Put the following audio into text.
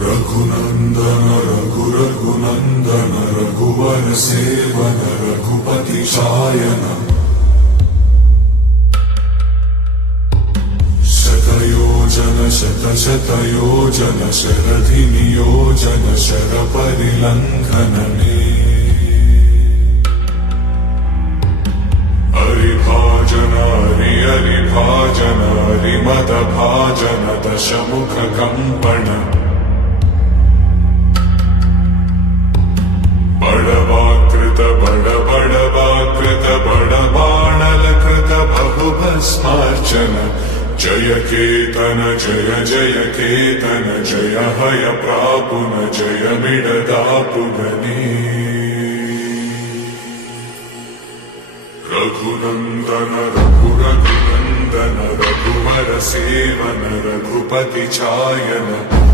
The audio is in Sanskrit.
रघुनंदन रघुनंदन रघुवर सेवन रघुपति शायन शतयोजन शतशतयोजन शरधि नियोजन शर परिलंघनने हरिभाजन हरिभाजन हरिमद भाजन दशमुख कंपन बड़वाकृत बड़वाकृत बड़बाणलकृत बहुभस्मार्चन जय केतन जय जय केतन जय हय प्रापुन जय मिडदापुगने रघुनंदन रघुनंदन रघुवर सेवन रघुपति चायन